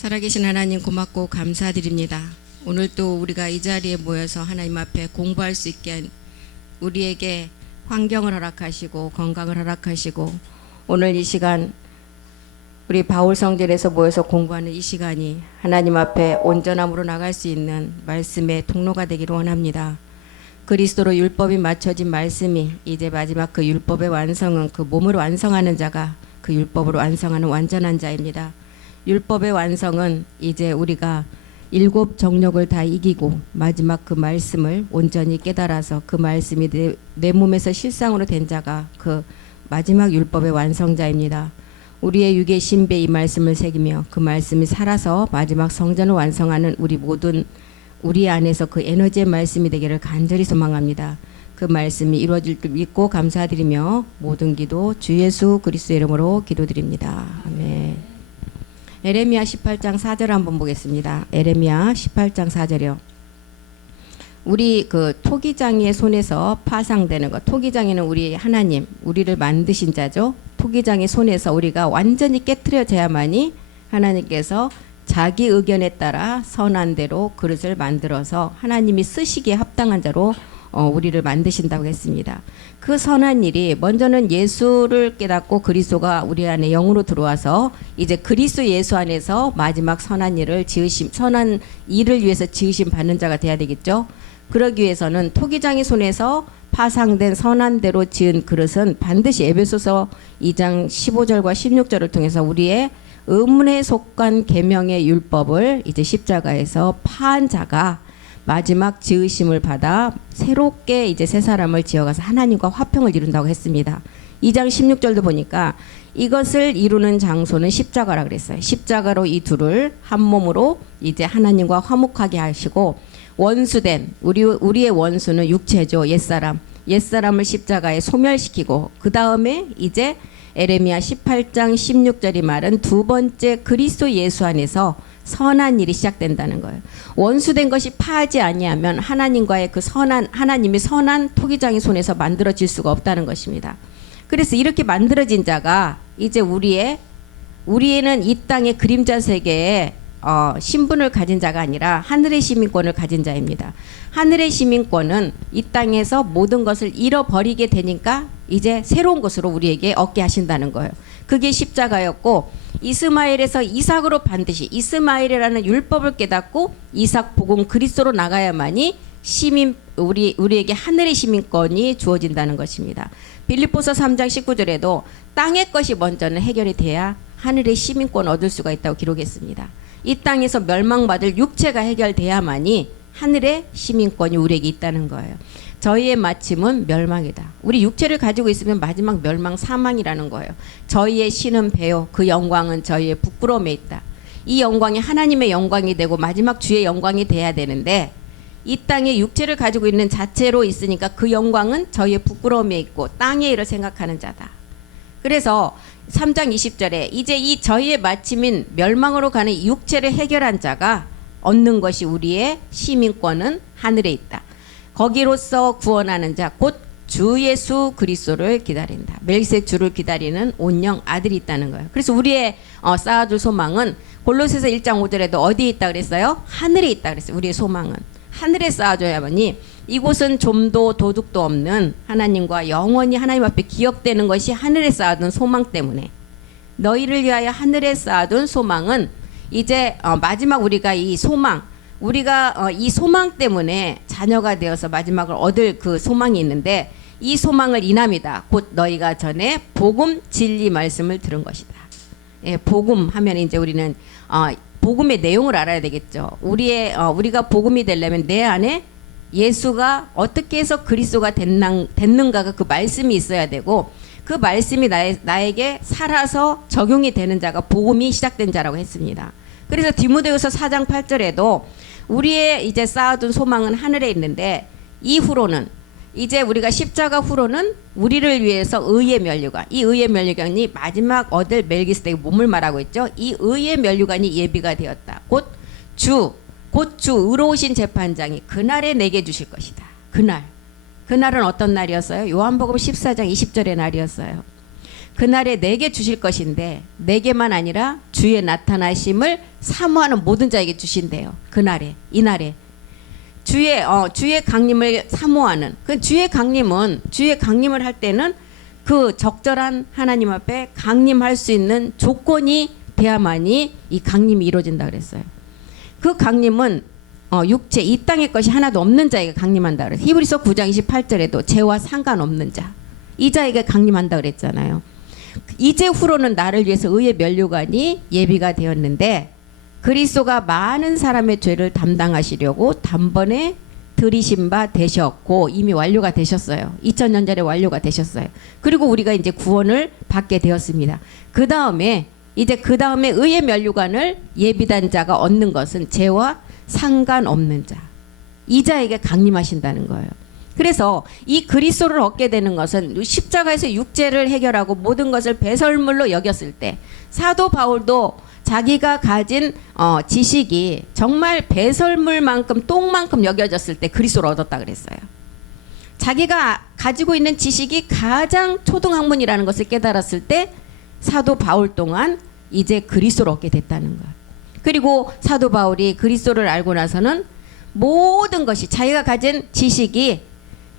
살아계신 하나님 고맙고 감사드립니다. 오늘 또 우리가 이 자리에 모여서 하나님 앞에 공부할 수 있게 우리에게 환경을 허락하시고 건강을 허락하시고 오늘 이 시간 우리 바울 성전에서 모여서 공부하는 이 시간이 하나님 앞에 온전함으로 나갈 수 있는 말씀의 통로가 되기를 원합니다. 그리스도로 율법이 맞춰진 말씀이 이제 마지막 그 율법의 완성은 그 몸을 완성하는 자가 그 율법으로 완성하는 완전한 자입니다. 율법의 완성은 이제 우리가 일곱 정욕을 다 이기고 마지막 그 말씀을 온전히 깨달아서 그 말씀이 내 몸에서 실상으로 된 자가 그 마지막 율법의 완성자입니다. 우리의 육의 신배에 이 말씀을 새기며 그 말씀이 살아서 마지막 성전을 완성하는 우리 안에서 그 에너지의 말씀이 되기를 간절히 소망합니다. 그 말씀이 이루어질 줄 믿고 감사드리며 모든 기도 주 예수 그리스도의 이름으로 기도드립니다. 아멘. 에레미야 18장 4절 한번 보겠습니다. 에레미야 18장 4절이요. 우리 그 토기장이의 손에서 파상되는 것. 토기장이는 우리 하나님, 우리를 만드신 자죠. 토기장의 손에서 우리가 완전히 깨트려져야만이 하나님께서 자기 의견에 따라 선한 대로 그릇을 만들어서 하나님이 쓰시기에 합당한 자로 우리를 만드신다고 했습니다. 그 선한 일이 먼저는 예수를 깨닫고 그리스도가 우리 안에 영으로 들어와서 이제 그리스도 예수 안에서 마지막 선한 일을 선한 일을 위해서 지으심 받는 자가 돼야 되겠죠. 그러기 위해서는 토기장의 손에서 파상된 선한 대로 지은 그릇은 반드시 에베소서 2장 15절과 16절을 통해서 우리의 의문에 속한 계명의 율법을 이제 십자가에서 파한 자가 마지막 지으심을 받아 새롭게 이제 새 사람을 지어가서 하나님과 화평을 이룬다고 했습니다. 2장 16절도 보니까 이것을 이루는 장소는 십자가라 그랬어요. 십자가로 이 둘을 한 몸으로 이제 하나님과 화목하게 하시고 원수된 우리의 원수는 육체죠. 옛사람을 십자가에 소멸시키고 그 다음에 이제 에레미야 18장 16절이 말은 두 번째 그리스도 예수 안에서 선한 일이 시작된다는 거예요. 원수된 것이 파하지 아니하면 하나님과의 그 하나님이 선한 토기장의 손에서 만들어질 수가 없다는 것입니다. 그래서 이렇게 만들어진 자가 이제 우리는 이 땅의 그림자 세계에 신분을 가진 자가 아니라 하늘의 시민권을 가진 자입니다. 하늘의 시민권은 이 땅에서 모든 것을 잃어버리게 되니까 이제 새로운 것으로 우리에게 얻게 하신다는 거예요. 그게 십자가였고 이스마엘에서 이삭으로 반드시 이스마엘이라는 율법을 깨닫고 이삭 복음 그리스도로 나가야만이 우리에게 하늘의 시민권이 주어진다는 것입니다. 빌립보서 3장 19절에도 땅의 것이 먼저는 해결이 돼야 하늘의 시민권 얻을 수가 있다고 기록했습니다. 이 땅에서 멸망받을 육체가 해결돼야만이 하늘의 시민권이 우리에게 있다는 거예요. 저희의 마침은 멸망이다. 우리 육체를 가지고 있으면 마지막 멸망 사망이라는 거예요. 저희의 신은 배요. 그 영광은 저희의 부끄러움에 있다. 이 영광이 하나님의 영광이 되고 마지막 주의 영광이 돼야 되는데 이 땅에 육체를 가지고 있는 자체로 있으니까 그 영광은 저희의 부끄러움에 있고 땅의 일을 생각하는 자다. 그래서 3장 20절에 이제 이 저희의 마침인 멸망으로 가는 육체를 해결한 자가 얻는 것이 우리의 시민권은 하늘에 있다. 거기로서 구원하는 자 곧 주 예수 그리스도를 기다린다. 멜기세덱 주를 기다리는 온영 아들이 있다는 거예요. 그래서 우리의 쌓아둘 소망은 골로새서 1장 5절에도 어디에 있다 그랬어요? 하늘에 있다 그랬어요. 우리의 소망은 하늘에 쌓아줘야만이 이곳은 좀도 도둑도 없는 하나님과 영원히 하나님 앞에 기억되는 것이 하늘에 쌓아둔 소망 때문에 너희를 위하여 하늘에 쌓아둔 소망은 이제 마지막 우리가 이 소망 때문에 자녀가 되어서 마지막을 얻을 그 소망이 있는데 이 소망을 인함이다. 곧 너희가 전에 복음 진리 말씀을 들은 것이다. 예, 복음 하면 이제 우리는 복음의 내용을 알아야 되겠죠. 우리가 복음이 되려면 내 안에 예수가 어떻게 해서 그리스도가 됐는가가 그 말씀이 있어야 되고 그 말씀이 나에게 살아서 적용이 되는 자가 복음이 시작된 자라고 했습니다. 그래서 디모데후서 4장 8절에도 우리의 이제 쌓아둔 소망은 하늘에 있는데 이후로는 이제 우리가 십자가 후로는 우리를 위해서 의의 면류관, 이 의의 면류관이 마지막 얻을 멜기세덱 몸을 말하고 있죠. 이 의의 면류관이 예비가 되었다. 곧 주 의로우신 재판장이 그날에 내게 주실 것이다. 그날은 어떤 날이었어요? 요한복음 14장 20절의 날이었어요. 그날에 내게 주실 것인데 내게만 아니라 주의 나타나심을 사모하는 모든 자에게 주신대요. 그날에, 이날에 주의 강림을 사모하는 그 주의 강림을 할 때는 그 적절한 하나님 앞에 강림할 수 있는 조건이 돼야만이 이 강림이 이루어진다 그랬어요. 그 강림은 육체 이 땅의 것이 하나도 없는 자에게 강림한다 그랬어요. 히브리서 9장 28절에도 죄와 상관없는 자 이 자에게 강림한다 그랬잖아요. 이제 후로는 나를 위해서 의의 면류관이 예비가 되었는데 그리스도가 많은 사람의 죄를 담당하시려고 단번에 들이신 바 되셨고 이미 완료가 되셨어요. 2000년 전에 완료가 되셨어요. 그리고 우리가 이제 구원을 받게 되었습니다. 그 다음에 의의 면류관을 예비된 자가 얻는 것은 죄와 상관없는 자. 이 자에게 강림하신다는 거예요. 그래서 이 그리스도를 얻게 되는 것은 십자가에서 육죄를 해결하고 모든 것을 배설물로 여겼을 때 사도 바울도 자기가 가진 지식이 정말 배설물만큼 똥만큼 여겨졌을 때 그리스도를 얻었다 그랬어요. 자기가 가지고 있는 지식이 가장 초등학문이라는 것을 깨달았을 때 사도 바울 동안 이제 그리스도를 얻게 됐다는 거예요. 그리고 사도 바울이 그리스도를 알고 나서는 모든 것이 자기가 가진 지식이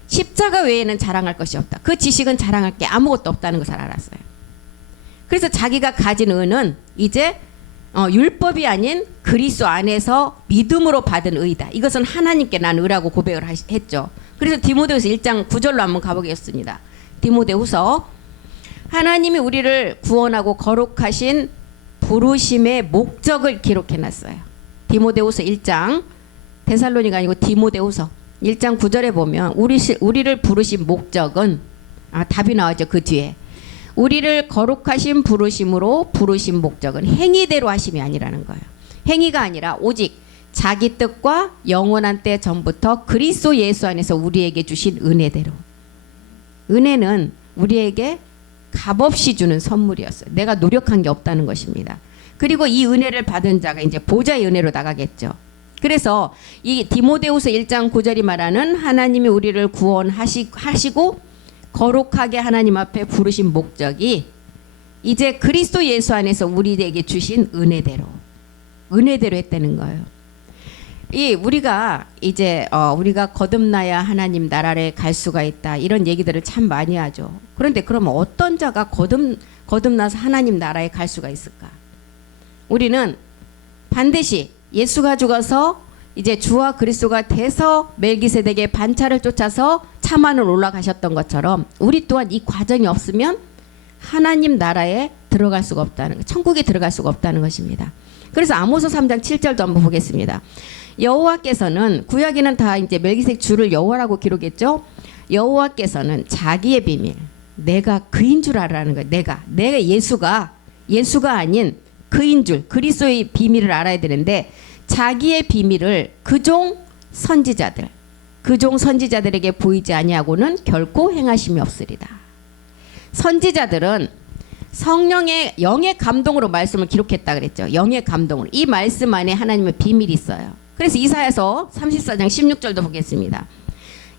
십자가 외에는 자랑할 것이 없다. 그 지식은 자랑할 게 아무것도 없다는 것을 알았어요. 그래서 자기가 가진 의는 이제 율법이 아닌 그리스도 안에서 믿음으로 받은 의다. 이것은 하나님께 난 의라고 고백을 했죠. 그래서 디모데후서 1장 9절로 한번 가보겠습니다. 디모데후서 하나님이 우리를 구원하고 거룩하신 부르심의 목적을 기록해놨어요. 디모데후서 1장 데살로니가 아니고 디모데후서 1장 9절에 보면 우리를 부르신 목적은 답이 나오죠. 그 뒤에 우리를 거룩하신 부르심으로 부르신 목적은 행위대로 하심이 아니라는 거예요. 행위가 아니라 오직 자기 뜻과 영원한 때 전부터 그리스도 예수 안에서 우리에게 주신 은혜대로. 은혜는 우리에게 값없이 주는 선물이었어요. 내가 노력한 게 없다는 것입니다. 그리고 이 은혜를 받은 자가 이제 보좌의 은혜로 나가겠죠. 그래서 이 디모데후서 1장 9절이 말하는 하나님이 우리를 구원하시고 거룩하게 하나님 앞에 부르신 목적이 이제 그리스도 예수 안에서 우리에게 주신 은혜대로 했다는 거예요. 우리가 이제 우리가 거듭나야 하나님 나라에 갈 수가 있다 이런 얘기들을 참 많이 하죠. 그런데 그러면 어떤 자가 거듭나서 하나님 나라에 갈 수가 있을까? 우리는 반드시 예수가 죽어서 이제 주와 그리스도가 돼서 멜기세덱의 반차를 쫓아서 차만을 올라가셨던 것처럼 우리 또한 이 과정이 없으면 하나님 나라에 들어갈 수가 없다는, 천국에 들어갈 수가 없다는 것입니다. 그래서 아모스 3장 7절도 한번 보겠습니다. 여호와께서는 구약에는 다 이제 멜기세덱 주를 여호와라고 기록했죠. 여호와께서는 자기의 비밀, 내가 그인 줄 알아라는 거예요. 내가 예수가 아닌 그인 줄, 그리스도의 비밀을 알아야 되는데 자기의 비밀을 그종 선지자들에게 보이지 아니하고는 결코 행하심이 없으리다. 선지자들은 성령의 영의 감동으로 말씀을 기록했다 그랬죠. 영의 감동으로. 이 말씀 안에 하나님의 비밀이 있어요. 그래서 이사야서 34장 16절도 보겠습니다.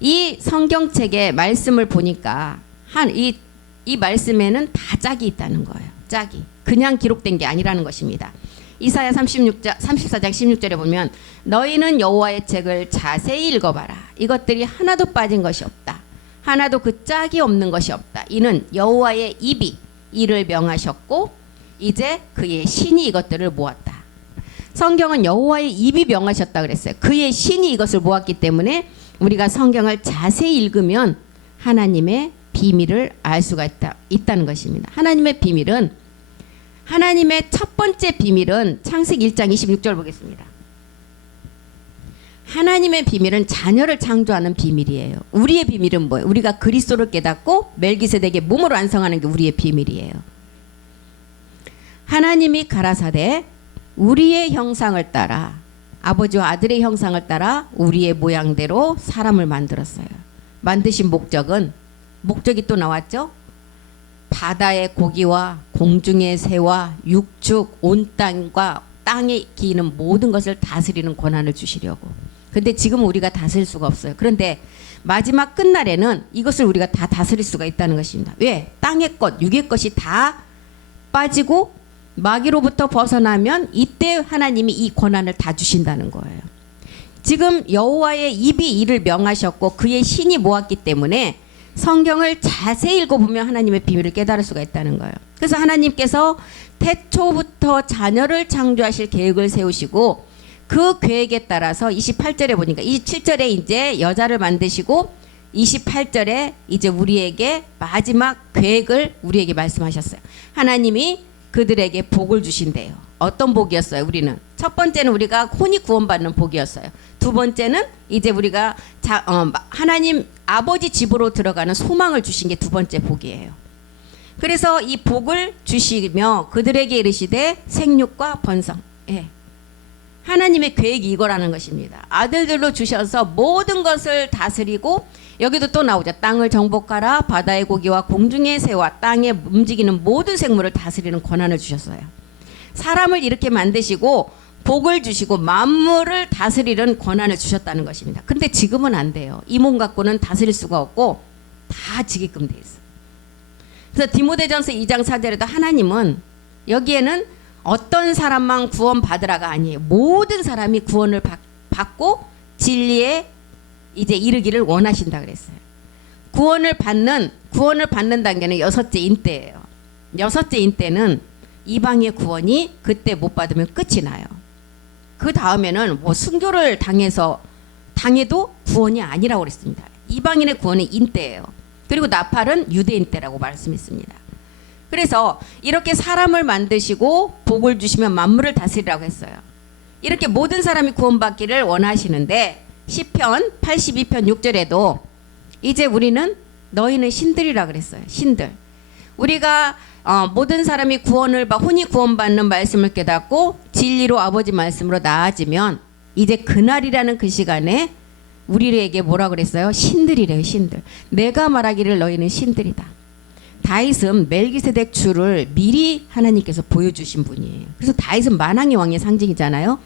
이 성경책의 말씀을 보니까 이 말씀에는 다 짝이 있다는 거예요. 짝이. 그냥 기록된 게 아니라는 것입니다. 이사야 34장 16절에 보면 너희는 여호와의 책을 자세히 읽어봐라. 이것들이 하나도 빠진 것이 없다. 하나도 그 짝이 없는 것이 없다. 이는 여호와의 입이 이를 명하셨고 이제 그의 신이 이것들을 모았다. 성경은 여호와의 입이 명하셨다 그랬어요. 그의 신이 이것을 모았기 때문에 우리가 성경을 자세히 읽으면 하나님의 비밀을 알 수가 있다는 것입니다. 하나님의 첫 번째 비밀은 창세기 1장 26절 보겠습니다. 하나님의 비밀은 자녀를 창조하는 비밀이에요. 우리의 비밀은 뭐예요? 우리가 그리스도를 깨닫고 멜기세덱의 몸으로 완성하는 게 우리의 비밀이에요. 하나님이 가라사대 우리의 형상을 따라 아버지와 아들의 형상을 따라 우리의 모양대로 사람을 만들었어요. 만드신 목적이 또 나왔죠. 바다의 고기와 공중의 새와 육축 온 땅과 땅에 기는 모든 것을 다스리는 권한을 주시려고. 근데 지금 우리가 다스릴 수가 없어요. 그런데 마지막 끝날에는 이것을 우리가 다 다스릴 수가 있다는 것입니다. 왜? 땅의 것, 육의 것이 다 빠지고 마귀로부터 벗어나면 이때 하나님이 이 권한을 다 주신다는 거예요. 지금 여호와의 입이 이를 명하셨고 그의 신이 모았기 때문에 성경을 자세히 읽어보면 하나님의 비밀을 깨달을 수가 있다는 거예요. 그래서 하나님께서 태초부터 자녀를 창조하실 계획을 세우시고 그 계획에 따라서 28절에 보니까 27절에 이제 여자를 만드시고 28절에 이제 우리에게 마지막 계획을 우리에게 말씀하셨어요. 하나님이 그들에게 복을 주신대요. 어떤 복이었어요? 우리는 첫 번째는 우리가 혼이 구원받는 복이었어요. 두 번째는 이제 우리가 하나님 아버지 집으로 들어가는 소망을 주신 게 두 번째 복이에요. 그래서 이 복을 주시며 그들에게 이르시되 생육과 번성. 예. 하나님의 계획이 이거라는 것입니다. 아들들로 주셔서 모든 것을 다스리고 여기도 또 나오죠. 땅을 정복하라. 바다의 고기와 공중의 새와 땅에 움직이는 모든 생물을 다스리는 권한을 주셨어요. 사람을 이렇게 만드시고 복을 주시고 만물을 다스리는 권한을 주셨다는 것입니다. 그런데 지금은 안 돼요. 이 몸 갖고는 다스릴 수가 없고 다 지게끔 돼 있어요. 그래서 디모데전서 2장 4절에도 하나님은 여기에는 어떤 사람만 구원받으라가 아니에요. 모든 사람이 구원을 받고 진리에 이제 이르기를 원하신다 그랬어요. 구원을 받는 단계는 여섯째 인때예요. 여섯째 인때는 이방의 구원이 그때 못 받으면 끝이 나요. 그 다음에는 뭐 순교를 당해도 구원이 아니라고 그랬습니다. 이방인의 구원은 인때예요. 그리고 나팔은 유대인 때라고 말씀했습니다. 그래서 이렇게 사람을 만드시고 복을 주시면 만물을 다스리라고 했어요. 이렇게 모든 사람이 구원받기를 원하시는데 시편 82편 6절에도 이제 우리는 너희는 신들이라 그랬어요. 신들. 우리가 모든 사람이 혼이 구원받는 말씀을 깨닫고 진리로 아버지 말씀으로 나아지면 이제 그날이라는 그 시간에 우리에게 뭐라 그랬어요? 신들이래요. 신들. 내가 말하기를 너희는 신들이다. 다윗은 멜기세덱 주를 미리 하나님께서 보여주신 분이에요. 그래서 다윗은 만왕의 왕의 상징이잖아요.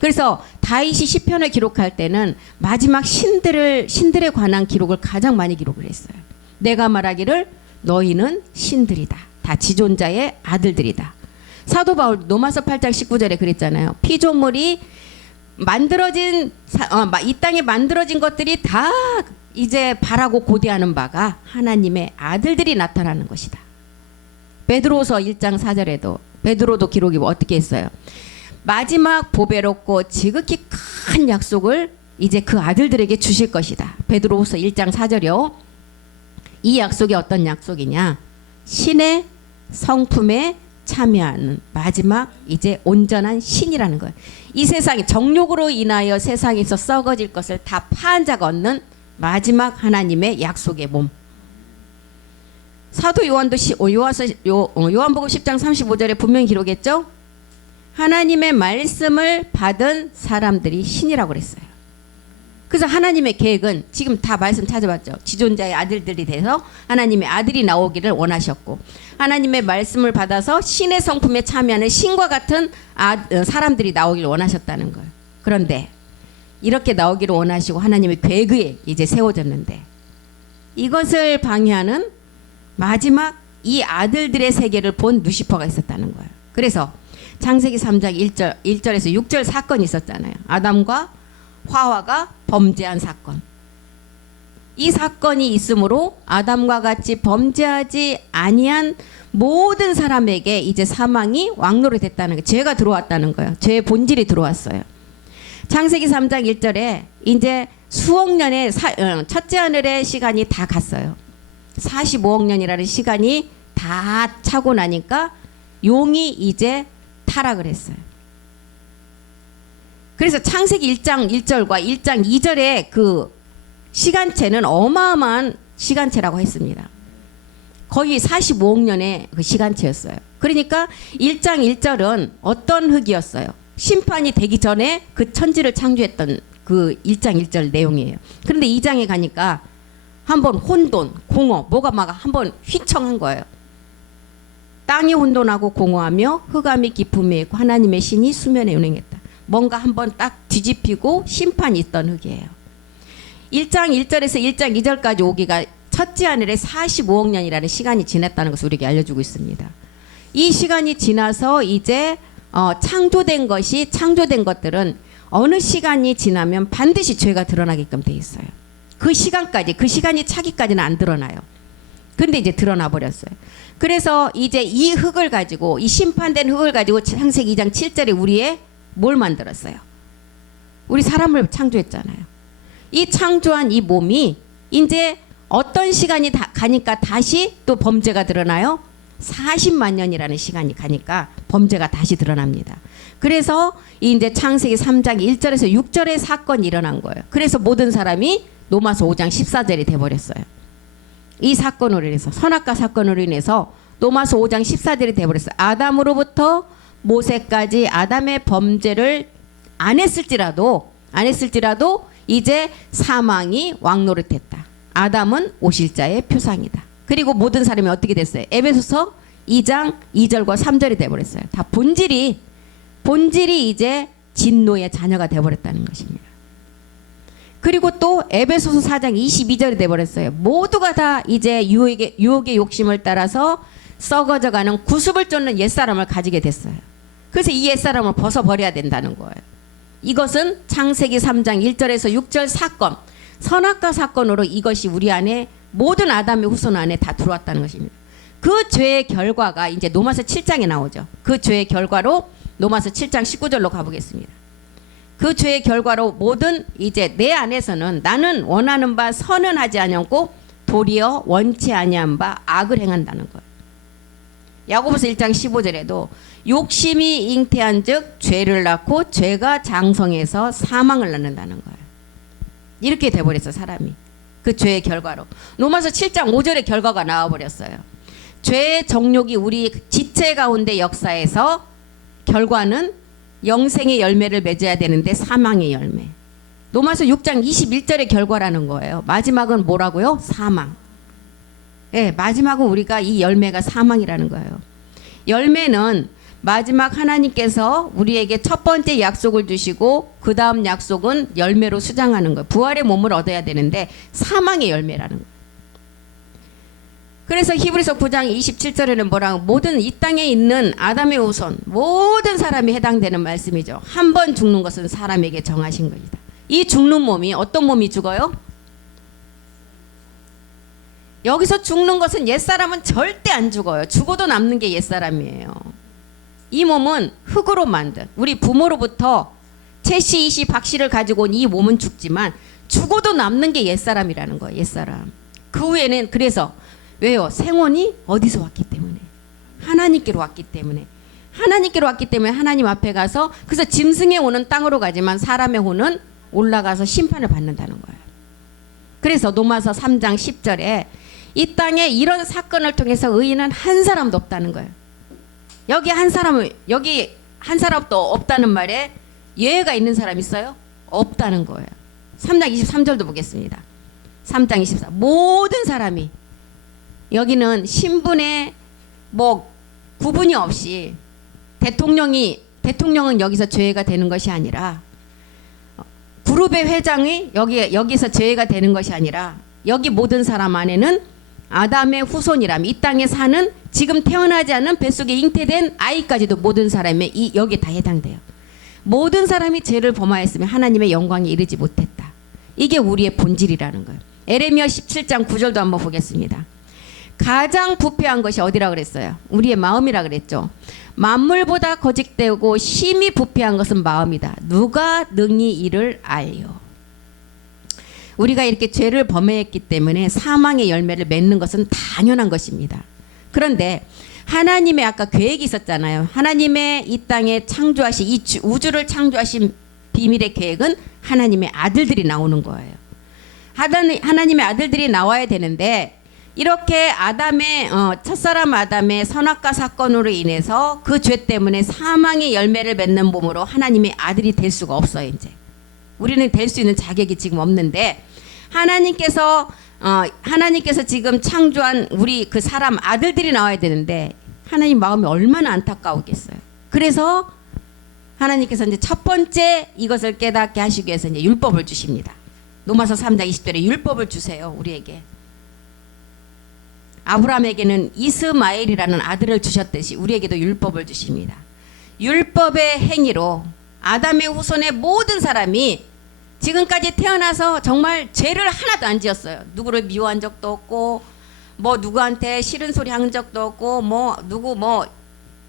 그래서 다윗이 시편을 기록할 때는 마지막 신들에 관한 기록을 가장 많이 기록을 했어요. 내가 말하기를 너희는 신들이다. 다 지존자의 아들들이다. 사도 바울 로마서 8장 19절에 그랬잖아요. 피조물이 이 땅에 만들어진 것들이 다 이제 바라고 고대하는 바가 하나님의 아들들이 나타나는 것이다. 베드로서 1장 4절에도 베드로도 기록이 어떻게 했어요? 마지막 보배롭고 지극히 큰 약속을 이제 그 아들들에게 주실 것이다. 베드로서 1장 4절이요. 이 약속이 어떤 약속이냐? 신의 성품에 참여하는 마지막 이제 온전한 신이라는 거예요. 이 세상에 정욕으로 인하여 세상에서 썩어질 것을 다 파한 자가 얻는 마지막 하나님의 약속의 몸. 사도 요한도 요한복음 10장 35절에 분명히 기록했죠. 하나님의 말씀을 받은 사람들이 신이라고 그랬어요. 그래서 하나님의 계획은 지금 다 말씀 찾아봤죠. 지존자의 아들들이 돼서 하나님의 아들이 나오기를 원하셨고 하나님의 말씀을 받아서 신의 성품에 참여하는 신과 같은 사람들이 나오기를 원하셨다는 거예요. 그런데 이렇게 나오기를 원하시고 하나님의 계획에 이제 세워졌는데 이것을 방해하는 마지막 이 아들들의 세계를 본 루시퍼가 있었다는 거예요. 그래서 창세기 3장 1절에서 6절 사건이 있었잖아요. 아담과 화와가 범죄한 사건. 이 사건이 있으므로 아담과 같이 범죄하지 아니한 모든 사람에게 이제 사망이 왕노릇 됐다는 거예요. 죄가 들어왔다는 거예요. 죄의 본질이 들어왔어요. 창세기 3장 1절에 이제 수억 년의 첫째 하늘의 시간이 다 갔어요. 45억 년이라는 시간이 다 차고 나니까 용이 이제 타락을 했어요. 그래서 창세기 1장 1절과 1장 2절의 그 시간체는 어마어마한 시간체라고 했습니다. 거의 45억 년의 그 시간체였어요. 그러니까 1장 1절은 어떤 흙이었어요? 심판이 되기 전에 그 천지를 창조했던 그 1장 1절 내용이에요. 그런데 2장에 가니까 한번 혼돈, 공허, 뭐가 막 한번 휘청한 거예요. 땅이 혼돈하고 공허하며 흑암이 깊음에 있고 하나님의 신이 수면에 운행했다. 뭔가 한번 딱 뒤집히고 심판이 있던 흙이에요. 1장 1절에서 1장 2절까지 오기가 첫째 하늘에 45억 년이라는 시간이 지났다는 것을 우리에게 알려주고 있습니다. 이 시간이 지나서 이제 창조된 것들은 어느 시간이 지나면 반드시 죄가 드러나게끔 돼 있어요. 그 시간이 차기까지는 안 드러나요. 근데 이제 드러나 버렸어요. 그래서 이제 이 흙을 가지고, 이 심판된 흙을 가지고 창세기 2장 7절에 우리의 뭘 만들었어요? 우리 사람을 창조했잖아요. 이 창조한 이 몸이 이제 어떤 시간이 가니까 다시 또 범죄가 드러나요? 40만 년이라는 시간이 가니까 범죄가 다시 드러납니다. 그래서 이제 창세기 3장 1절에서 6절의 사건이 일어난 거예요. 그래서 모든 사람이 로마서 5장 14절이 돼버렸어요. 이 사건으로 인해서, 선악과 사건으로 인해서 로마서 5장 14절이 돼버렸어요. 아담으로부터 모세까지 아담의 범죄를 안 했을지라도 이제 사망이 왕노릇했다. 아담은 오실자의 표상이다. 그리고 모든 사람이 어떻게 됐어요? 에베소서 2장 2절과 3절이 돼버렸어요. 다 본질이 이제 진노의 자녀가 돼버렸다는 것입니다. 그리고 또 에베소서 4장 22절이 돼버렸어요. 모두가 다 이제 유혹의 욕심을 따라서 썩어져가는 구습을 쫓는 옛사람을 가지게 됐어요. 그래서 이 옛사람을 벗어버려야 된다는 거예요. 이것은 창세기 3장 1절에서 6절 사건, 선악과 사건으로 이것이 우리 안에 모든 아담의 후손 안에 다 들어왔다는 것입니다. 그 죄의 결과가 이제 로마서 7장에 나오죠. 그 죄의 결과로 로마서 7장 19절로 가보겠습니다. 그 죄의 결과로 모든 이제 내 안에서는 나는 원하는 바 선은 하지 아니하고 도리어 원치 아니한 바 악을 행한다는 거예요. 야고보서 1장 15절에도 욕심이 잉태한즉 죄를 낳고 죄가 장성해서 사망을 낳는다는 거예요. 이렇게 돼버렸어 사람이. 그 죄의 결과로. 로마서 7장 5절의 결과가 나와버렸어요. 죄의 정욕이 우리 지체 가운데 역사에서 결과는 영생의 열매를 맺어야 되는데 사망의 열매. 로마서 6장 21절의 결과라는 거예요. 마지막은 뭐라고요? 사망. 예, 마지막은 우리가 이 열매가 사망이라는 거예요. 열매는 마지막 하나님께서 우리에게 첫 번째 약속을 주시고 그 다음 약속은 열매로 수장하는 거예요. 부활의 몸을 얻어야 되는데 사망의 열매라는 거예요. 그래서 히브리서 9장 27절에는 뭐라고? 모든 이 땅에 있는 아담의 후손 모든 사람이 해당되는 말씀이죠. 한 번 죽는 것은 사람에게 정하신 것이다. 이 죽는 몸이 어떤 몸이 죽어요? 여기서 죽는 것은 옛사람은 절대 안 죽어요. 죽어도 남는 게 옛사람이에요. 이 몸은 흙으로 만든 우리 부모로부터 채씨, 이씨, 박씨를 가지고 온 이 몸은 죽지만 죽어도 남는 게 옛사람이라는 거예요. 옛사람. 그 후에는 그래서 왜요? 생원이 어디서 왔기 때문에 하나님께로 왔기 때문에 하나님 앞에 가서 그래서 짐승의 혼은 땅으로 가지만 사람의 혼은 올라가서 심판을 받는다는 거예요. 그래서 로마서 3장 10절에 이 땅에 이런 사건을 통해서 의인은 한 사람도 없다는 거예요. 여기 한 사람도 없다는 말에 예외가 있는 사람 있어요? 없다는 거예요. 3장 23절도 보겠습니다. 3장 24 모든 사람이 여기는 신분의 뭐 구분이 없이 대통령은 여기서 죄가 되는 것이 아니라 그룹의 회장이 여기서 죄가 되는 것이 아니라 여기 모든 사람 안에는 아담의 후손이라면 이 땅에 사는 지금 태어나지 않은 뱃속에 잉태된 아이까지도 모든 사람이 여기에 다 해당돼요. 모든 사람이 죄를 범하였으면 하나님의 영광에 이르지 못했다. 이게 우리의 본질이라는 거예요. 에레미야 17장 9절도 한번 보겠습니다. 가장 부패한 것이 어디라 그랬어요? 우리의 마음이라 그랬죠. 만물보다 거짓되고 심히 부패한 것은 마음이다. 누가 능히 이를 알요. 우리가 이렇게 죄를 범했기 때문에 사망의 열매를 맺는 것은 당연한 것입니다. 그런데 하나님의 아까 계획이 있었잖아요. 하나님의 이 땅에 창조하신 이 우주를 창조하신 비밀의 계획은 하나님의 아들들이 나오는 거예요. 하나님의 아들들이 나와야 되는데 이렇게 첫사람 아담의 선악과 사건으로 인해서 그 죄 때문에 사망의 열매를 맺는 몸으로 하나님의 아들이 될 수가 없어요. 이제 우리는 될 수 있는 자격이 지금 없는데 하나님께서 지금 창조한 우리 그 사람 아들들이 나와야 되는데 하나님 마음이 얼마나 안타까우겠어요. 그래서 하나님께서 이제 첫 번째 이것을 깨닫게 하시기 위해서 이제 율법을 주십니다. 로마서 3장 20절에 율법을 주세요. 우리에게. 아브라함에게는 이스마엘이라는 아들을 주셨듯이 우리에게도 율법을 주십니다. 율법의 행위로 아담의 후손의 모든 사람이 지금까지 태어나서 정말 죄를 하나도 안 지었어요. 누구를 미워한 적도 없고 뭐 누구한테 싫은 소리 한 적도 없고 뭐 누구 뭐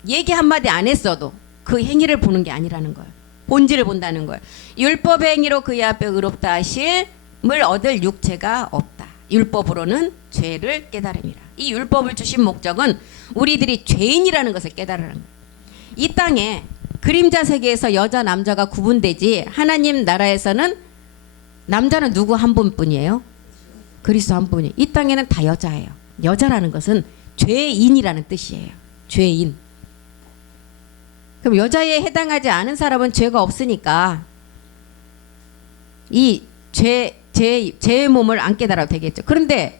얘기 한마디 안 했어도 그 행위를 보는 게 아니라는 거예요. 본질을 본다는 거예요. 율법의 행위로 그의 앞에 의롭다 하심을 얻을 육체가 없다. 율법으로는 죄를 깨달음이라. 이 율법을 주신 목적은 우리들이 죄인이라는 것을 깨달으라는 거예요. 이 땅에 그림자 세계에서 여자 남자가 구분되지 하나님 나라에서는 남자는 누구 한 분뿐이에요? 그리스도 한 분이. 이 땅에는 다 여자예요. 여자라는 것은 죄인이라는 뜻이에요. 죄인. 그럼 여자에 해당하지 않은 사람은 죄가 없으니까 이 죄의 몸을 안 깨달아도 되겠죠. 그런데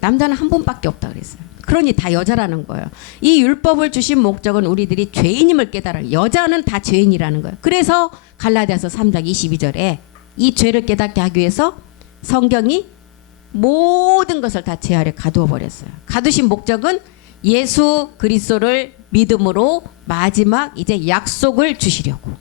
남자는 한 분밖에 없다 그랬어요. 그러니 다 여자라는 거예요. 이 율법을 주신 목적은 우리들이 죄인임을 깨달아요. 여자는 다 죄인이라는 거예요. 그래서 갈라디아서 3장 22절에 이 죄를 깨닫게 하기 위해서 성경이 모든 것을 다 제 아래 가두어 버렸어요. 가두신 목적은 예수 그리스도를 믿음으로 마지막 이제 약속을 주시려고.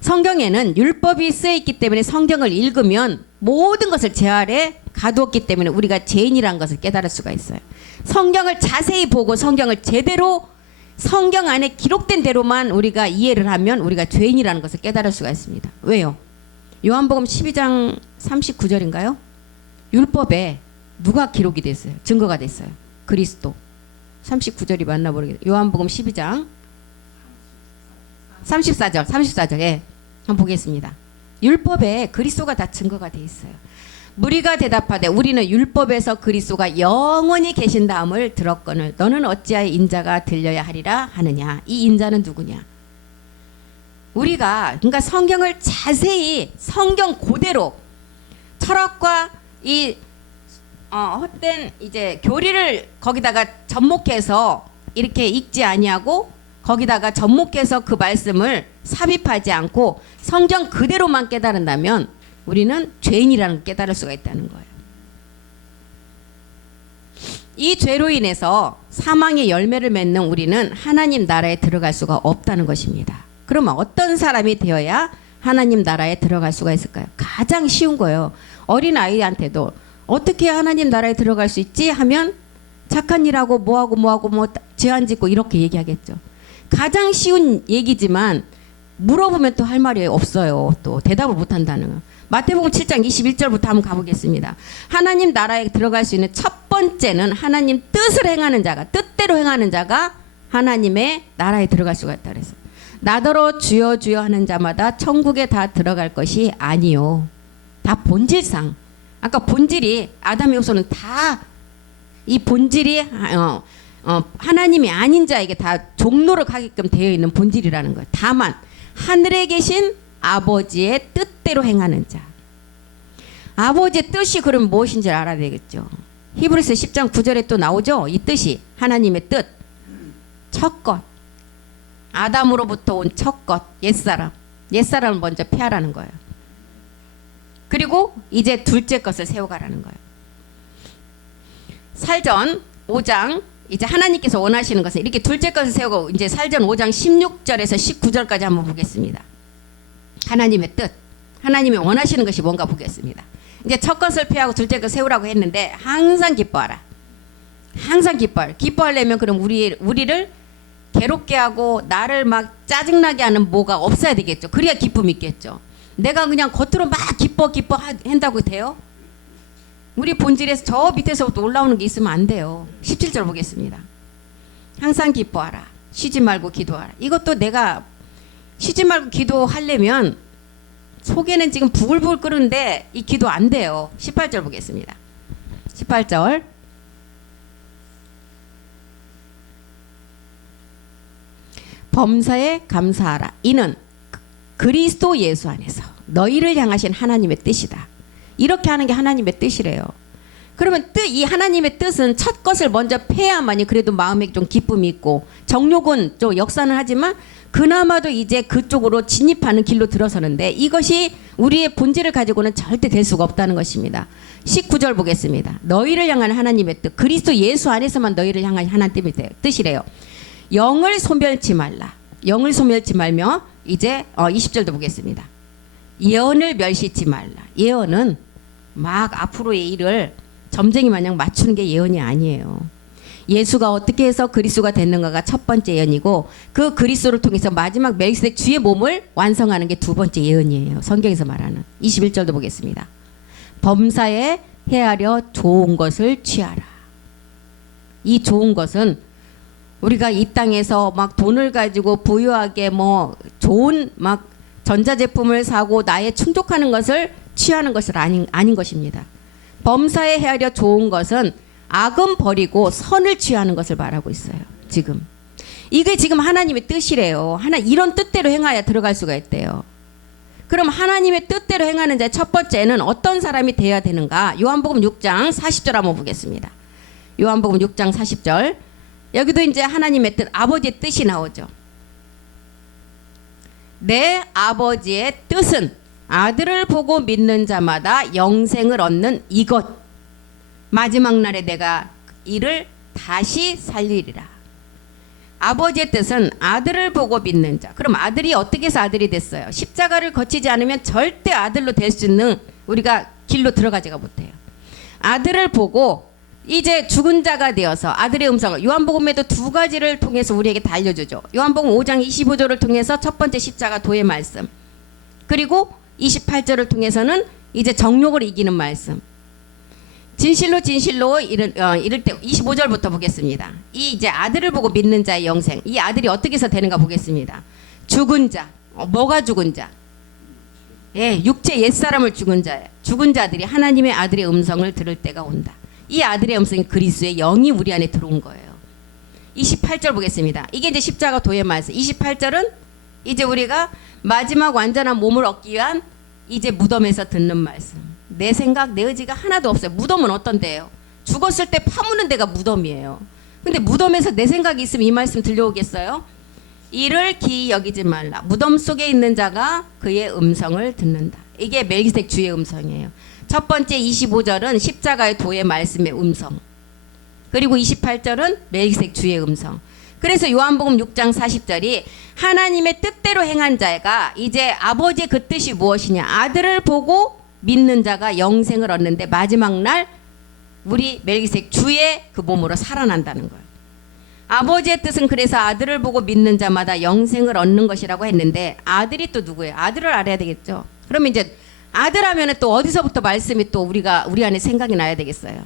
성경에는 율법이 쓰여 있기 때문에 성경을 읽으면 모든 것을 제 아래 가두었기 때문에 우리가 죄인이라는 것을 깨달을 수가 있어요. 성경을 자세히 보고 성경을 제대로 성경 안에 기록된 대로만 우리가 이해를 하면 우리가 죄인이라는 것을 깨달을 수가 있습니다. 왜요? 요한복음 12장 39절인가요? 율법에 누가 기록이 됐어요? 증거가 됐어요. 그리스도. 39절이 맞나 모르겠어요. 요한복음 12장 34절에 한번 보겠습니다. 율법에 그리스도가 다 증거가 돼 있어요. 무리가 대답하되 우리는 율법에서 그리스도가 영원히 계신다함을 들었거늘 너는 어찌하여 인자가 들려야 하리라 하느냐. 이 인자는 누구냐? 우리가 그러니까 성경을 자세히 성경 그대로 철학과 이 헛된 이제 교리를 거기다가 접목해서 이렇게 읽지 아니하고 거기다가 접목해서 그 말씀을 삽입하지 않고 성경 그대로만 깨달은다면 우리는 죄인이라는 걸 깨달을 수가 있다는 거예요. 이 죄로 인해서 사망의 열매를 맺는 우리는 하나님 나라에 들어갈 수가 없다는 것입니다. 그러면 어떤 사람이 되어야 하나님 나라에 들어갈 수가 있을까요? 가장 쉬운 거예요. 어린아이한테도 어떻게 하나님 나라에 들어갈 수 있지 하면 착한 일하고 뭐하고 뭐 죄 안 짓고 이렇게 얘기하겠죠. 가장 쉬운 얘기지만 물어보면 또 할 말이 없어요. 또 대답을 못한다는 거. 마태복음 7장 21절부터 한번 가보겠습니다. 하나님 나라에 들어갈 수 있는 첫 번째는 하나님 뜻을 행하는 자가 뜻대로 행하는 자가 하나님의 나라에 들어갈 수가 있다 그래서 나더러 주여 주여 하는 자마다 천국에 다 들어갈 것이 아니요. 다 본질상 아까 본질이 아담의 후손은 다 이 본질이 하나님이 아닌 자에게 다 종로를 가게끔 되어 있는 본질이라는 거예요. 다만 하늘에 계신 아버지의 뜻대로 행하는 자. 아버지의 뜻이 그럼 무엇인지 알아야 되겠죠. 히브리서 10장 9절에 또 나오죠. 이 뜻이 하나님의 뜻. 첫 것. 아담으로부터 온 첫 것. 옛사람. 옛사람을 먼저 폐하라는 거예요. 그리고 이제 둘째 것을 세워가라는 거예요. 살전 5장 이제 하나님께서 원하시는 것은 이렇게 둘째 것을 세우고 이제 살전 5장 16절에서 19절까지 한번 보겠습니다. 하나님의 뜻, 하나님이 원하시는 것이 뭔가 보겠습니다. 이제 첫 것을 폐하고 둘째 것을 세우라고 했는데 항상 기뻐하라. 항상 기뻐하라. 기뻐하려면 그럼 우리를 괴롭게 하고 나를 막 짜증나게 하는 뭐가 없어야 되겠죠. 그래야 기쁨이 있겠죠. 내가 그냥 겉으로 막 기뻐 한다고 돼요? 우리 본질에서 저 밑에서부터 올라오는 게 있으면 안 돼요. 17절 보겠습니다. 항상 기뻐하라. 쉬지 말고 기도하라. 이것도 내가 쉬지 말고 기도하려면 속에는 지금 부글부글 끓는데 이 기도 안 돼요. 18절 보겠습니다. 18절 범사에 감사하라. 이는 그리스도 예수 안에서 너희를 향하신 하나님의 뜻이다. 이렇게 하는 게 하나님의 뜻이래요. 그러면 이 하나님의 뜻은 첫 것을 먼저 패야만이 그래도 마음에 좀 기쁨이 있고, 정욕은 좀 역사는 하지만 그나마도 이제 그쪽으로 진입하는 길로 들어서는데, 이것이 우리의 본질을 가지고는 절대 될 수가 없다는 것입니다. 19절 보겠습니다. 너희를 향한 하나님의 뜻, 그리스도 예수 안에서만 너희를 향한 하나님의 뜻이래요. 영을 소멸치 말라. 영을 소멸치 말며, 이제 20절도 보겠습니다. 예언을 멸시치 말라. 예언은 막 앞으로의 일을 점쟁이 마냥 맞추는 게 예언이 아니에요. 예수가 어떻게 해서 그리스도가 됐는가가 첫 번째 예언이고, 그 그리스도를 통해서 마지막 멜기세덱 주의 몸을 완성하는 게 두 번째 예언이에요. 성경에서 말하는 21절도 보겠습니다. 범사에 헤아려 좋은 것을 취하라. 이 좋은 것은 우리가 이 땅에서 막 돈을 가지고 부유하게 뭐 좋은 막 전자제품을 사고 나에 충족하는 것을 취하는 것은 아닌 것입니다. 범사에 헤아려 좋은 것은 악은 버리고 선을 취하는 것을 말하고 있어요. 지금 이게 지금 하나님의 뜻이래요. 이런 뜻대로 행하여 들어갈 수가 있대요. 그럼 하나님의 뜻대로 행하는 자 첫 번째는 어떤 사람이 되어야 되는가? 요한복음 6장 40절 한번 보겠습니다. 요한복음 6장 40절. 여기도 이제 하나님의 뜻, 아버지의 뜻이 나오죠. 내 아버지의 뜻은 아들을 보고 믿는 자마다 영생을 얻는 이것. 마지막 날에 내가 이를 다시 살리리라. 아버지의 뜻은 아들을 보고 믿는 자. 그럼 아들이 어떻게 해서 아들이 됐어요? 십자가를 거치지 않으면 절대 아들로 될 수 있는, 우리가 길로 들어가지가 못해요. 아들을 보고 이제 죽은 자가 되어서 아들의 음성을, 요한복음에도 두 가지를 통해서 우리에게 다 알려주죠. 요한복음 5장 25절을 통해서 첫 번째 십자가 도의 말씀, 그리고 28절을 통해서는 이제 정욕을 이기는 말씀. 진실로 진실로 이를 때 25절부터 보겠습니다. 이 이제 아들을 보고 믿는 자의 영생. 이 아들이 어떻게 해서 되는가 보겠습니다. 죽은 자, 뭐가 죽은 자? 예, 육체 옛사람을 죽은 자예요. 죽은 자들이 하나님의 아들의 음성을 들을 때가 온다. 이 아들의 음성이 그리스도의 영이 우리 안에 들어온 거예요. 28절 보겠습니다. 이게 이제 십자가 도의 말씀. 28절은 이제 우리가 마지막 완전한 몸을 얻기 위한 이제 무덤에서 듣는 말씀. 내 생각, 내 의지가 하나도 없어요. 무덤은 어떤데요? 죽었을 때 파묻는 데가 무덤이에요. 근데 무덤에서 내 생각이 있으면 이 말씀 들려오겠어요? 이를 기이 여기지 말라. 무덤 속에 있는 자가 그의 음성을 듣는다. 이게 멜기세덱 주의 음성이에요. 첫 번째 25절은 십자가의 도의 말씀의 음성. 그리고 28절은 멜기세덱 주의 음성. 그래서 요한복음 6장 40절이 하나님의 뜻대로 행한 자가 이제 아버지의 그 뜻이 무엇이냐? 아들을 보고 믿는 자가 영생을 얻는데 마지막 날 우리 멜기세덱 주의 그 몸으로 살아난다는 거예요. 아버지의 뜻은 그래서 아들을 보고 믿는 자마다 영생을 얻는 것이라고 했는데, 아들이 또 누구예요? 아들을 알아야 되겠죠. 그러면 이제 아들 하면은 또 어디서부터 말씀이 또 우리 안에 생각이 나야 되겠어요.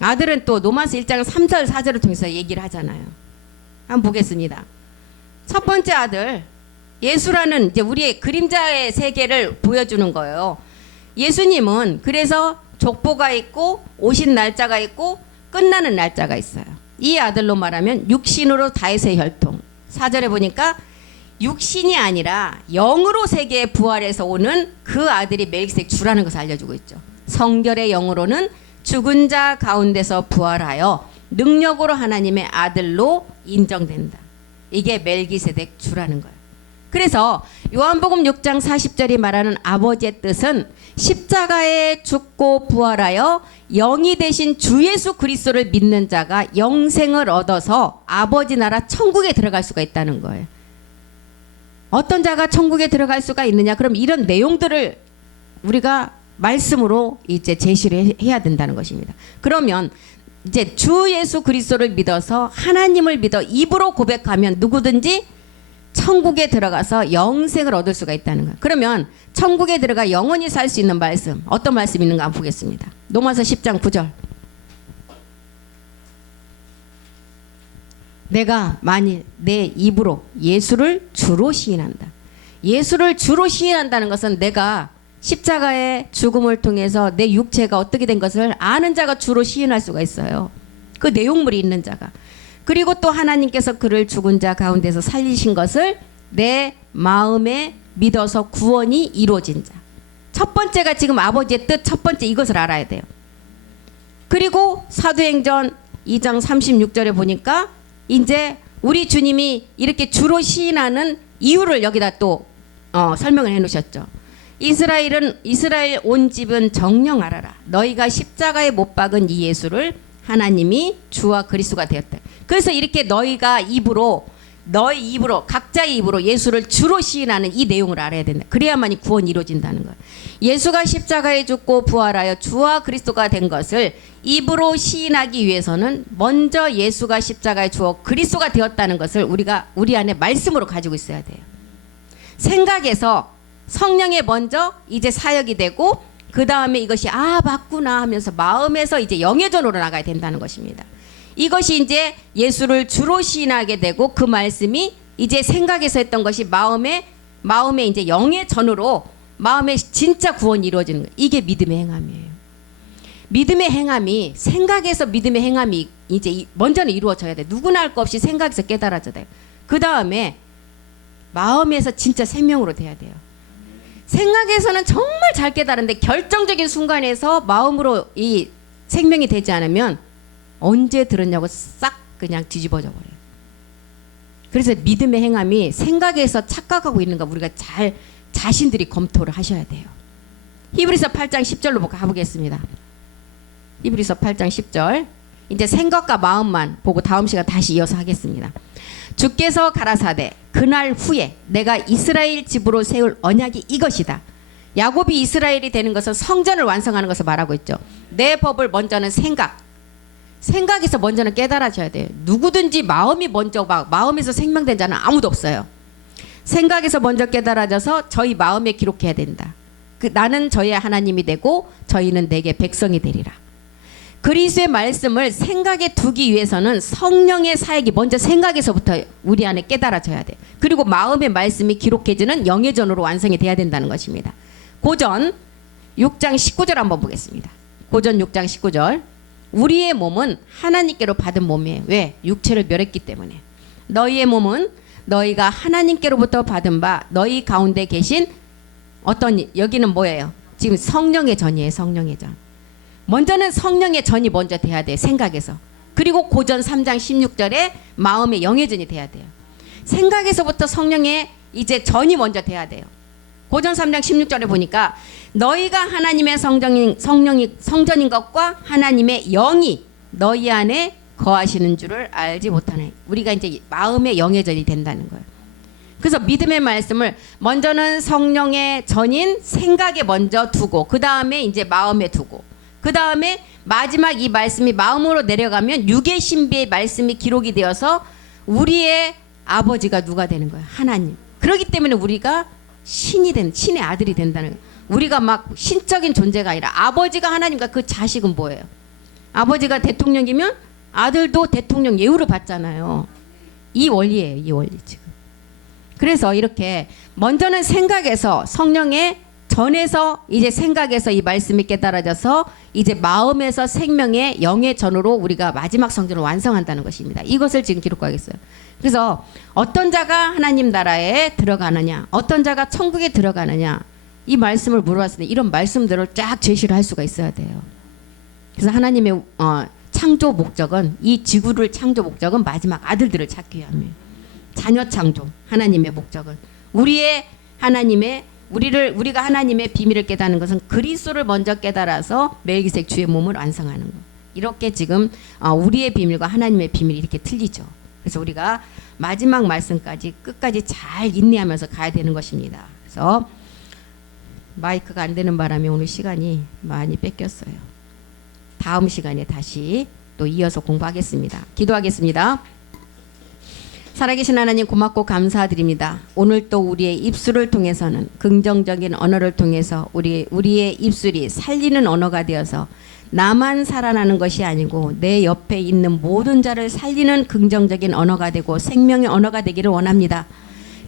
아들은 또 로마서 1장 3절 4절을 통해서 얘기를 하잖아요. 한번 보겠습니다. 첫 번째 아들, 예수라는 이제 우리의 그림자의 세계를 보여주는 거예요. 예수님은 그래서 족보가 있고 오신 날짜가 있고 끝나는 날짜가 있어요. 이 아들로 말하면 육신으로 다윗의 혈통. 4절에 보니까 육신이 아니라 영으로 세계에 부활해서 오는 그 아들이 멜기세덱 주라는 것을 알려주고 있죠. 성결의 영으로는 죽은 자 가운데서 부활하여 능력으로 하나님의 아들로 인정된다. 이게 멜기세덱 주라는 거예요. 그래서 요한복음 6장 40절이 말하는 아버지의 뜻은 십자가에 죽고 부활하여 영이 되신 주 예수 그리스도를 믿는 자가 영생을 얻어서 아버지 나라 천국에 들어갈 수가 있다는 거예요. 어떤 자가 천국에 들어갈 수가 있느냐? 그럼 이런 내용들을 우리가 말씀으로 이제 제시를 해야 된다는 것입니다. 그러면 이제 주 예수 그리스도를 믿어서 하나님을 믿어 입으로 고백하면 누구든지 천국에 들어가서 영생을 얻을 수가 있다는 거예요. 그러면 천국에 들어가 영원히 살 수 있는 말씀, 어떤 말씀이 있는가 한번 보겠습니다. 로마서 10장 9절. 내가 만일 내 입으로 예수를 주로 시인한다. 예수를 주로 시인한다는 것은 내가 십자가의 죽음을 통해서 내 육체가 어떻게 된 것을 아는 자가 주로 시인할 수가 있어요. 그 내용물이 있는 자가. 그리고 또 하나님께서 그를 죽은 자 가운데서 살리신 것을 내 마음에 믿어서 구원이 이루어진 자. 첫 번째가 지금 아버지의 뜻, 첫 번째 이것을 알아야 돼요. 그리고 사도행전 2장 36절에 보니까 이제 우리 주님이 이렇게 주로 시인하는 이유를 여기다 또 설명을 해 놓으셨죠. 이스라엘 온 집은 정령 알아라. 너희가 십자가에 못 박은 이 예수를 하나님이 주와 그리스도가 되었다. 그래서 이렇게 너희 입으로 각자의 입으로 예수를 주로 시인하는 이 내용을 알아야 된다. 그래야만이 구원이 이루어진다는 거예요. 예수가 십자가에 죽고 부활하여 주와 그리스도가 된 것을 입으로 시인하기 위해서는 먼저 예수가 십자가에 주어 그리스도가 되었다는 것을 우리 안에 말씀으로 가지고 있어야 돼요. 생각에서 성령에 먼저 이제 사역이 되고 그 다음에 이것이 맞구나 하면서 마음에서 이제 영예전으로 나가야 된다는 것입니다. 이것이 이제 예수를 주로 시인하게 되고 그 말씀이 이제 생각에서 했던 것이 마음에 이제 영예전으로 마음에 진짜 구원이 이루어지는 거예요. 이게 믿음의 행함이에요. 믿음의 행함이 생각에서 믿음의 행함이 이제 먼저는 이루어져야 돼. 누구나 할 것 없이 생각에서 깨달아져야 돼요. 그 다음에 마음에서 진짜 생명으로 돼야 돼요. 생각에서는 정말 잘 깨달은데 결정적인 순간에서 마음으로 이 생명이 되지 않으면 언제 들었냐고 싹 그냥 뒤집어져 버려요. 그래서 믿음의 행함이 생각에서 착각하고 있는가 우리가 잘 자신들이 검토를 하셔야 돼요. 히브리서 8장 10절로 가보겠습니다. 히브리서 8장 10절. 이제 생각과 마음만 보고 다음 시간 다시 이어서 하겠습니다. 주께서 가라사대 그날 후에 내가 이스라엘 집으로 세울 언약이 이것이다. 야곱이 이스라엘이 되는 것은 성전을 완성하는 것을 말하고 있죠. 내 법을 먼저는 생각에서 먼저는 깨달아져야 돼요. 누구든지 마음에서 생명된 자는 아무도 없어요. 생각에서 먼저 깨달아져서 저희 마음에 기록해야 된다. 나는 저희의 하나님이 되고 저희는 내게 백성이 되리라. 그리스도의 말씀을 생각에 두기 위해서는 성령의 사역이 먼저 생각에서부터 우리 안에 깨달아져야 돼요. 그리고 마음의 말씀이 기록해지는 영예전으로 완성이 돼야 된다는 것입니다. 고전 6장 19절 한번 보겠습니다. 고전 6장 19절. 우리의 몸은 하나님께로 받은 몸이에요. 왜? 육체를 멸했기 때문에. 너희의 몸은 너희가 하나님께로부터 받은 바 너희 가운데 계신 여기는 뭐예요? 지금 성령의 전이에요. 성령의 전. 먼저는 성령의 전이 먼저 돼야 돼. 생각에서. 그리고 고전 3장 16절에 마음의 영예전이 돼야 돼요. 생각에서부터 성령의 이제 전이 먼저 돼야 돼요. 고전 3장 16절에 보니까 너희가 하나님의 성전인 것과 하나님의 영이 너희 안에 거하시는 줄을 알지 못하네. 우리가 이제 마음의 영예전이 된다는 거예요. 그래서 믿음의 말씀을 먼저는 성령의 전인 생각에 먼저 두고 그 다음에 이제 마음에 두고 그 다음에 마지막 이 말씀이 마음으로 내려가면 육의 신비의 말씀이 기록이 되어서 우리의 아버지가 누가 되는 거예요? 하나님. 그렇기 때문에 우리가 신의 아들이 된다는 거예요. 우리가 막 신적인 존재가 아니라 아버지가 하나님과 그 자식은 뭐예요? 아버지가 대통령이면 아들도 대통령 예우를 받잖아요. 이 원리예요. 이 원리 지금. 그래서 이렇게 먼저는 생각에서 성령의 전에서 이제 생각에서 이 말씀이 깨달아져서 이제 마음에서 생명의 영의 전으로 우리가 마지막 성전을 완성한다는 것입니다. 이것을 지금 기록하겠어요. 그래서 어떤 자가 하나님 나라에 들어가느냐, 어떤 자가 천국에 들어가느냐, 이 말씀을 물어봤을 때 이런 말씀들을 쫙 제시를 할 수가 있어야 돼요. 그래서 하나님의 창조 목적은 이 지구를 창조 목적은 마지막 아들들을 찾기 위함이에요. 자녀 창조 하나님의 목적은 우리가 하나님의 비밀을 깨닫는 것은 그리스도를 먼저 깨달아서 멜기세덱 주의 몸을 완성하는 것. 이렇게 지금 우리의 비밀과 하나님의 비밀이 이렇게 틀리죠. 그래서 우리가 마지막 말씀까지 끝까지 잘 인내하면서 가야 되는 것입니다. 그래서 마이크가 안 되는 바람에 오늘 시간이 많이 뺏겼어요. 다음 시간에 다시 또 이어서 공부하겠습니다. 기도하겠습니다. 살아계신 하나님 고맙고 감사드립니다. 오늘 또 우리의 입술을 통해서는 긍정적인 언어를 통해서 우리의 입술이 살리는 언어가 되어서 나만 살아나는 것이 아니고 내 옆에 있는 모든 자를 살리는 긍정적인 언어가 되고 생명의 언어가 되기를 원합니다.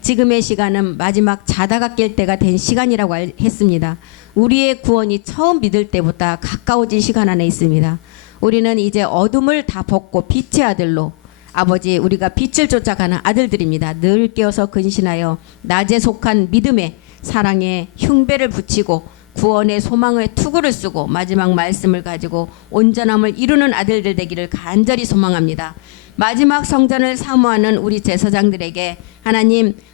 지금의 시간은 마지막 자다가 깰 때가 된 시간이라고 했습니다. 우리의 구원이 처음 믿을 때보다 가까워진 시간 안에 있습니다. 우리는 이제 어둠을 다 벗고 빛의 아들로 아버지 우리가 빛을 쫓아가는 아들들입니다. 늘 깨어서 근신하여 낮에 속한 믿음에 사랑에 흉배를 붙이고 구원의 소망의 투구를 쓰고 마지막 말씀을 가지고 온전함을 이루는 아들들 되기를 간절히 소망합니다. 마지막 성전을 사모하는 우리 제사장들에게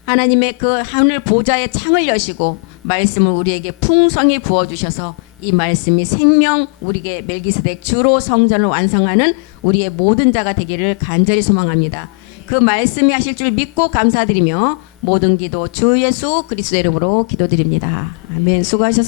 하나님의 그 하늘 보좌의 창을 여시고 말씀을 우리에게 풍성히 부어주셔서 이 말씀이 생명 우리에게 멜기세덱 주로 성전을 완성하는 우리의 모든 자가 되기를 간절히 소망합니다. 그 말씀이 하실 줄 믿고 감사드리며 모든 기도 주 예수 그리스도 이름으로 기도드립니다. 아멘. 수고하셨습니다.